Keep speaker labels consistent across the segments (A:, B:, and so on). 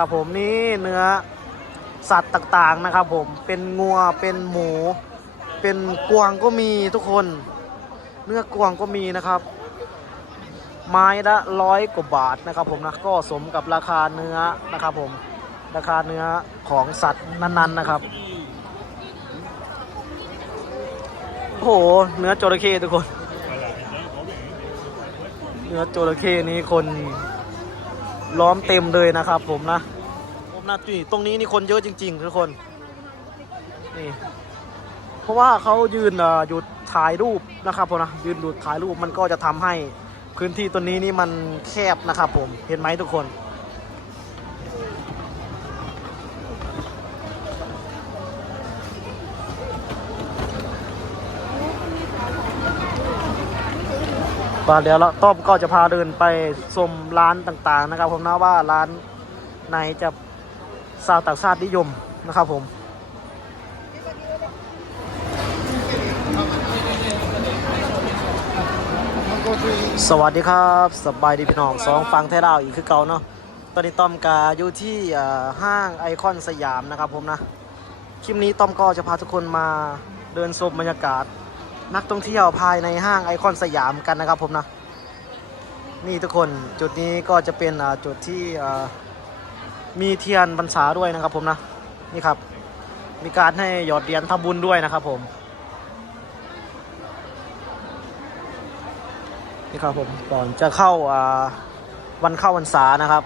A: ครับผมนี่เนื้อสัตว์ต่างๆนะครับผมเป็นงัวเป็นหมู เป็นกวางก็มีทุกคน เนื้อกวางก็มีนะครับ ไม้ละร้อยกว่าบาทนะครับผมนะก็สมกับราคาเนื้อนะครับผมราคาเนื้อของสัตว์นั้นๆนะครับโอ้โหเนื้อจระเข้ทุกคน เนื้อจระเข้นี้คน ล้อมเต็มเลยนะครับผมนะผมนะจีตรงนี้นี่คนเยอะจริง ๆ ทุกคนนี่เพราะว่าเขายืนเออหยุดถ่ายรูปนะครับผมนะยืนหยุดถ่ายรูปมันก็จะทำให้พื้นที่ตัวนี้นี่มันแคบนะครับผมเห็นไหมทุกคน ป่าเดี๋ยวเราต้อมก็จะพาเดินไปชมร้านต่างๆนะครับ ผมนะว่าร้านไหนจะชาวต่างชาตินิยมนะครับผมสวัสดีครับสบายดีพี่น้องสองฟังไทยดาวอีกคือเก่าเนาะตอนนี้ต้อมกาอยู่ที่ห้างไอคอนสยามนะครับผมนะ คลิปนี้ต้อมก็จะพาทุกคนมาเดินชมบรรยากาศ นักท่องเที่ยวภายในห้างไอคอนสยามกันนะครับผมนะ นี่ทุกคนจุดนี้ก็จะเป็นจุดที่มีเทียนพรรษาด้วยนะครับผมนะ นี่ครับ มีการให้หยอดเหรียญทำบุญด้วยนะครับผม นี่ครับผมก่อนจะเข้าวันเข้าวันษานะครับ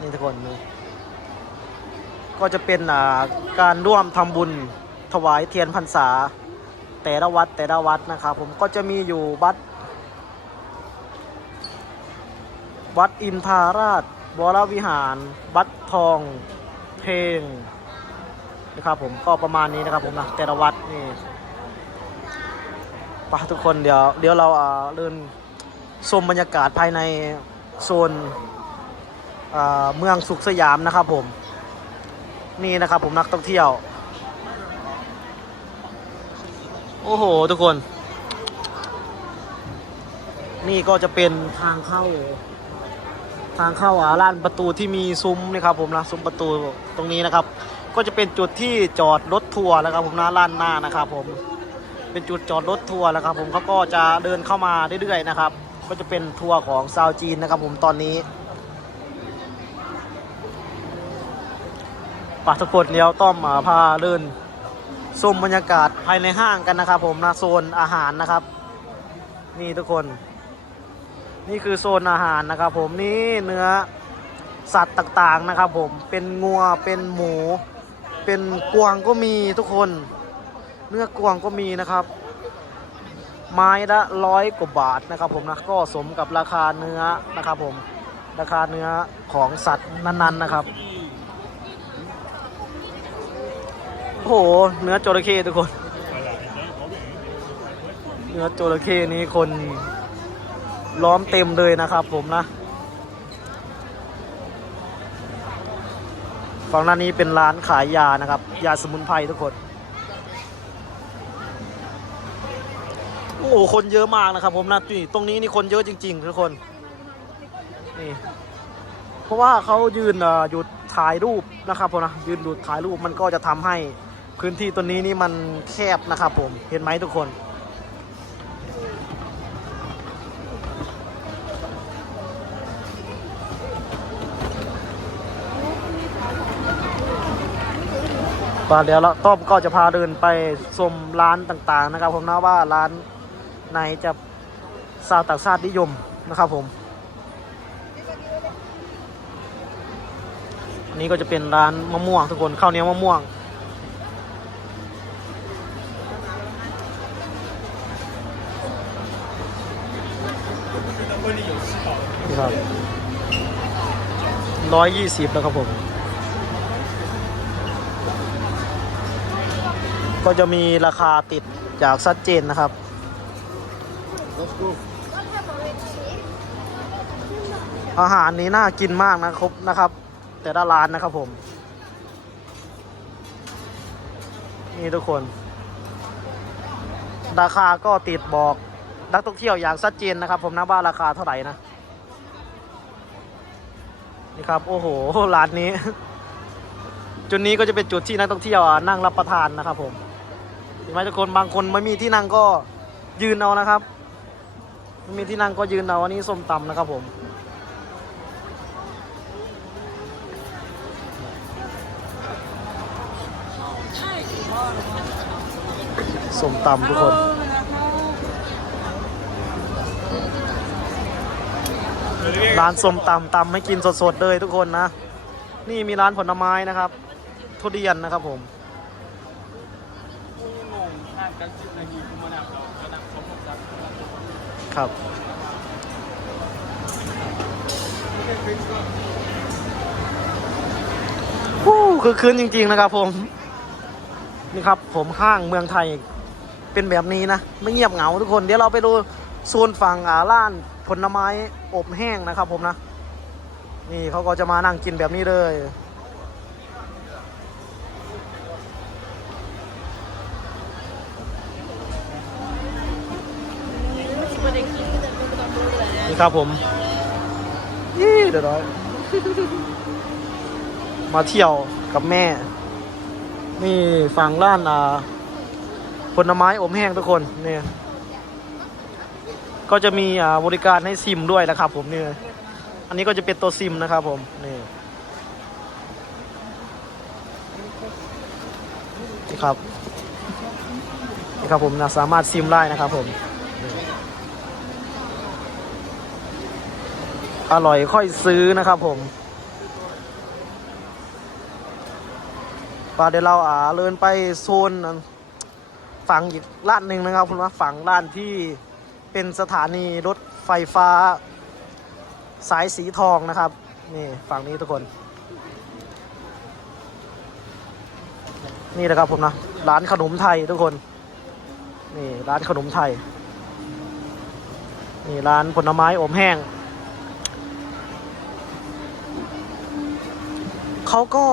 A: นี่ทุกคนก็จะเป็นการร่วมทำบุญถวายเทียนพรรษา แต่ละวัดแต่ละวัดนะครับผมก็จะมีอยู่วัด วัดอินทาราชวรวิหาร วัดทองเพลงนะครับผมก็ประมาณนี้นะครับผมนะแต่ละวัดนี่ไปทุกคนเดี๋ยวเดี๋ยวเราอ่าเดินชมบรรยากาศภายในโซนเมืองสุขสยามนะครับผมนี่นะครับผมนักท่องเที่ยว โอ้โห ทุกคน นี่ก็จะเป็นทางเข้า ทางเข้าอารานประตูที่มีซุ้มนะครับ ผมนะซุ้มประตูตรงนี้นะครับ ก็จะเป็นจุดที่จอดรถทัวร์นะครับ ผมนะร้านหน้านะครับ ผมเป็นจุดจอดรถทัวร์แล้วครับ ผมเขาก็จะเดินเข้ามาเรื่อยๆนะครับ ก็จะเป็นทัวร์ของซาวจีนนะครับ ผมตอนนี้ปาทุกคนเลี้ยวต้อมมาพาเดิน ชมบรรยากาศภายในห้างกันนะครับ ผมนะโซนอาหารนะครับ นี่ทุกคน นี่คือโซนอาหารนะครับ ผมนี่เนื้อสัตว์ต่างๆนะครับ ผมเป็นงัวเป็นหมู เป็นกวางก็มีทุกคน เนื้อกวางก็มีนะครับ ไม้ละร้อยกว่าบาทนะครับ ผมนะก็สมกับราคาเนื้อนะครับ ผมราคาเนื้อของสัตว์นั้นๆนะครับโอ้โห เนื้อจระเข้ทุกคน เนื้อจระเข้นี้คนล้อมเต็มเลยนะครับผมนะ ฝั่งด้านนี้เป็นร้านขายยานะครับ ยาสมุนไพรทุกคน โอ้โหคนเยอะมากนะครับผมนะจุตรงนี้นี่คนเยอะจริง ๆ ทุกคน นี่ เพราะว่าเขายืนเอ่อหยุดถ่ายรูปนะครับผมนะยืนหยุดถ่ายรูปมันก็จะทำให้ พื้นที่ตัวนี้นี่มันแคบนะครับผมเห็นไหมทุกคนป่าเดี๋ยวเราต้อมก็จะพาเดินไปชมร้านต่างๆนะครับ ผมนะว่าร้านไหนจะชาวต่างชาตินิยมนะครับผมอันนี้ก็จะเป็นร้านมะม่วงทุกคนข้าวเหนียวมะม่วง นี่ครับร้อยยี่สิบแล้วครับผม ก็จะมีราคาติดจากชัดเจนนะครับ อาหารนี้น่ากินมากนะครับนะครับ แต่ละร้านนะครับผม นี่ทุกคน ราคาก็ติดบอกนักท่องเที่ยวอย่างชัดเจนนะครับ ผมนะว่าราคาเท่าไหร่นะ นี่ครับ โอ้โหร้านนี้ จุดนี้ก็จะเป็นจุดที่นักท่องเที่ยวนั่งรับประทานนะครับ ผมเห็นไหมทุกคนบางคนไม่มีที่นั่งก็ยืนเอานะครับไม่มีที่นั่งก็ยืนเอาอันนี้ส้มตำนะครับ ผมส้มตำทุกคน ร้านส้มตำตำให้กินสดๆเลยทุกคนนะ นี่มีร้านผลไม้นะครับ ทุเรียนนะครับผม
B: ครับ
A: วู้คือคืนจริง ๆ นะครับผม นี่ครับผมห้างเมืองไทยเป็นแบบนี้นะ ไม่เงียบเหงาทุกคน เดี๋ยวเราไปดูโซนฝั่งอ่าร้าน ลไม้อบแห้งนะครับผมนะ นี่เขาก็จะมานั่งกินแบบนี้เลยนี่ครับผมยี่เดี๋ยวน้อยมาเที่ยวกับแม่ นี่ฝั่งร้านอ่าผลไม้อมแห้งทุกคนเนี่ย ก็จะมีอ่าบริการให้ซิมด้วยนะครับ ผมนี่อันนี้ก็จะเป็นตัวซิมนะครับผมนี่นี่ครับนี่ครับผมนะสามารถซิมได้นะครับผมอร่อยค่อยซื้อนะครับผมปาเดี๋ยวเราอ่าเดินไปโซนฝั่งอีกร้านหนึ่งนะครับคุณว่าฝั่งร้านที่ เป็นสถานีรถไฟฟ้า สายสีทองนะครับ นี่ฝั่งนี้ทุกคน นี่นะครับผมนะร้านขนมไทยทุกคน นี่ร้านขนมไทย นี่ร้านผลไม้อมแห้งเขาก็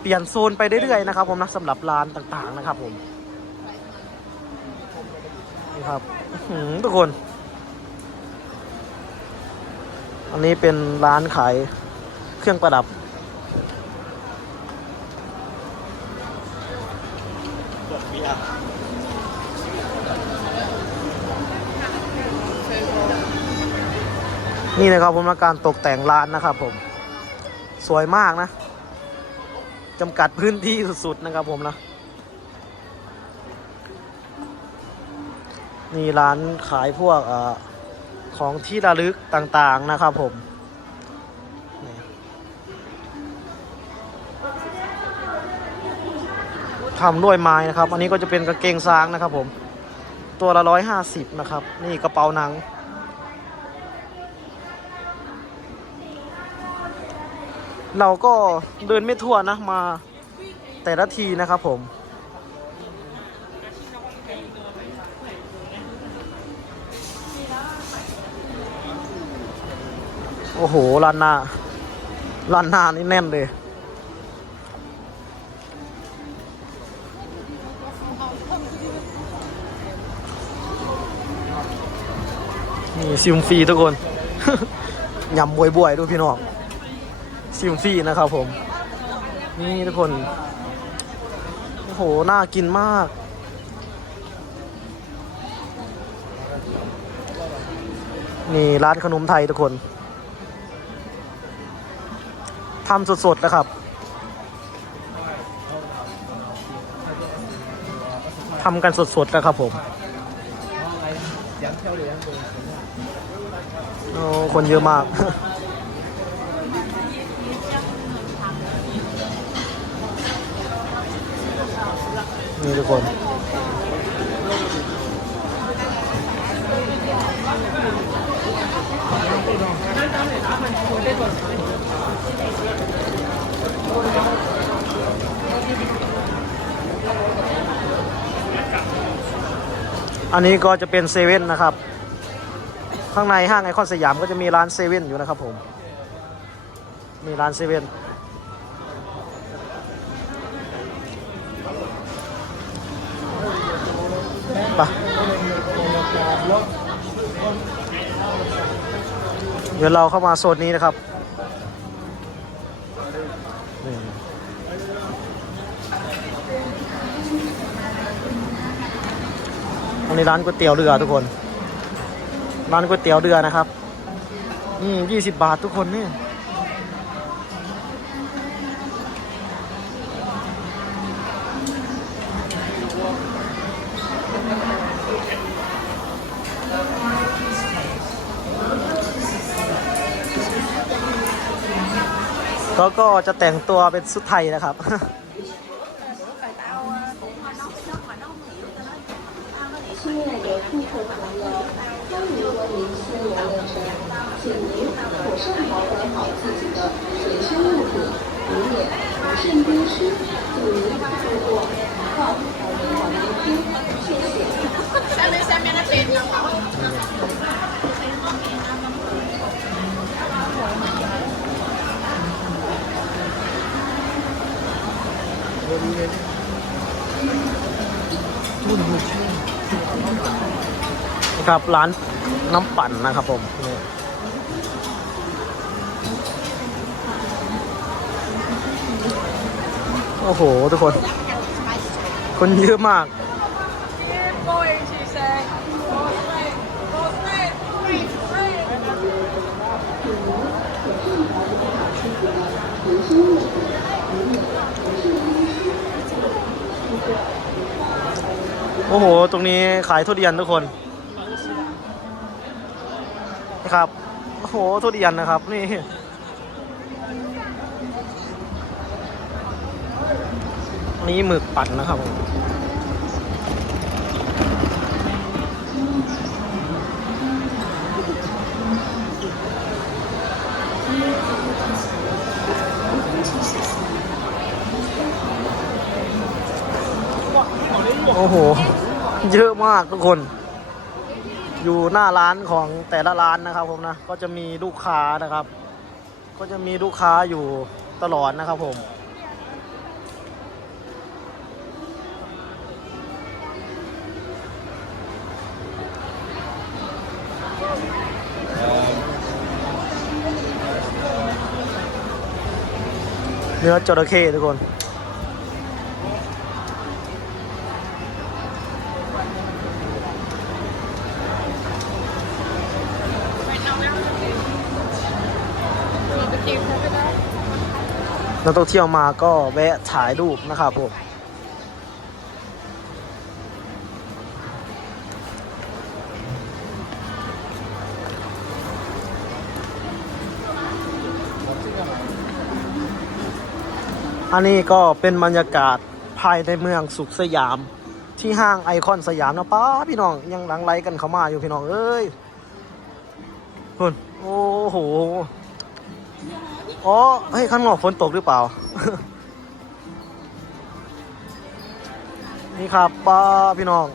A: เปลี่ยนโซนไปเรื่อยๆนะครับผมนะสำหรับร้านต่างๆนะครับผม ครับทุกคน อันนี้เป็นร้านขายเครื่องประดับ นี่นะครับผมนะการตกแต่งร้านนะครับผม สวยมากนะจำกัดพื้นที่สุดๆนะครับผมนะ นี่ร้านขายพวกอของที่ระลึกต่างๆนะครับผมทำด้วยไม้นะครับ อันนี้ก็จะเป็นกางเกงช้างนะครับผม ตัวละร้อยห้าสิบนะครับ นี่กระเป๋าหนัง เราก็เดินไม่ทั่วนะมาแต่ละทีนะครับผม โอ้โหร้านหน้าร้านหน้านี่แน่นเลยนี่ซิมฟรีทุกคน ยำบวยบวยๆดูพี่น้องซิมฟรีนะครับผม นี่ทุกคน โอ้โห น่ากินมาก นี่ร้านขนมไทยทุกคน ทำสดๆนะครับทำกันสดๆนะครับผมโอ้คนเยอะมากนี่ทุกคน อันนี้ก็จะเป็นเซเว่นนะครับ ข้างในห้างไอคอนสยามก็จะมีร้านเซเว่นอยู่นะครับผม มีร้านเซเว่นไปเดี๋ยวเราเข้ามาโซนนี้นะครับ อันนี้ร้านก๋วยเตี๋ยวเรือทุกคน ร้านก๋วยเตี๋ยวเรือนะครับนี่ยี่สิบบาททุกคนนี่แล้วก็จะแต่งตัวเป็นสุดไทยนะครับ
C: 请您妥善保管好自己的随身物品，以免不慎丢失。祝您度过难忘而美好的一天，谢谢。
A: ครับร้านน้ำปั่นนะครับผม โอ้โห ทุกคน คนเยอะมาก โอ้โห ตรงนี้ขายทุเรียนทุกคนนะครับ โอ้โห ทุเรียนนะครับนี่ นี่หมึกปั่นนะครับผมโอ้โห เยอะมากทุกคน อยู่หน้าร้านของแต่ละร้านนะครับผมนะ ก็จะมีลูกค้านะครับ ก็จะมีลูกค้าอยู่ตลอดนะครับผม เนื้อจระเข้ทุกคน นักท่องเที่ยวมาก็แวะถ่ายรูปนะครับผม อันนี้ก็เป็นบรรยากาศภายในเมืองสุขสยาม ที่ห้างไอคอนสยามนะป้าพี่น้องยังหลังไหลกันเข้ามาอยู่พี่น้องเอ้ยคุณโอ้โหอ๋อเฮ้ยข้างนอกฝนตกหรือเปล่า นี่ครับป้าพี่น้อง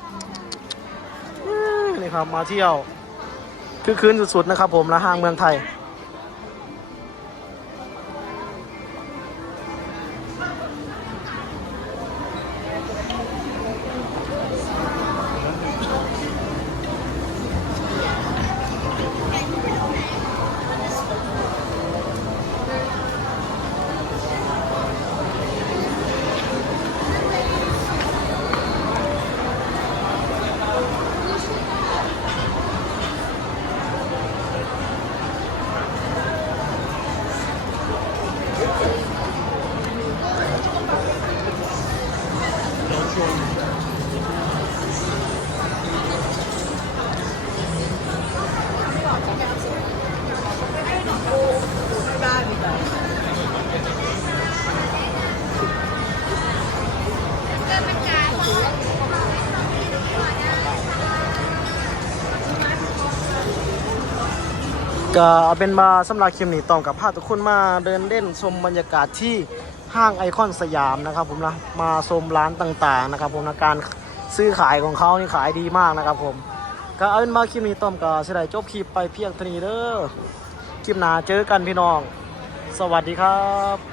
A: นี่ครับมาเที่ยวคือคืนสุดๆนะครับผมและห้างเมืองไทย ก็เอาเป็นมาสำหรับคลิปนี้ต้องกับพาทุกคนมาเดินเล่นชมบรรยากาศที่ห้างไอคอนสยามนะครับผมนะมาชมร้านต่างๆนะครับผมนะการซื้อขายของเขานี่ขายดีมากนะครับผมก็เอาเป็นมาคลิปนี้ต้อมก็สิได้จบคลิปไปเพียงเท่านี้เด้อคลิปหน้าเจอกันพี่น้อง สวัสดีครับ